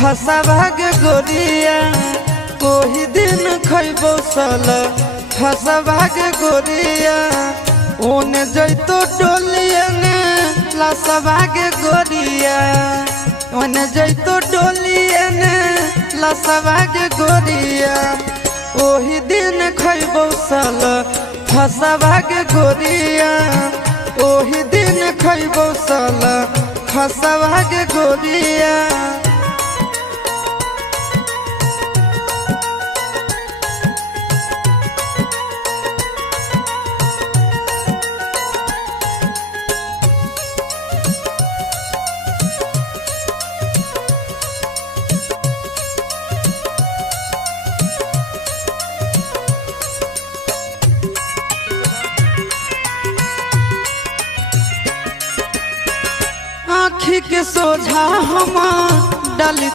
फसबागे गोरिया ओही दिन खैबो सल फसबागे गोरिया ओने जैतो डोलिया ने लसबागे गोरिया ओने जैतो डोलिया ने लसबागे गोरिया ओही दिन खैबो सल फसबागे गोरिया ओही दिन खैबो सल फसबागे गोरिया। आँखी के सोझा हम डाली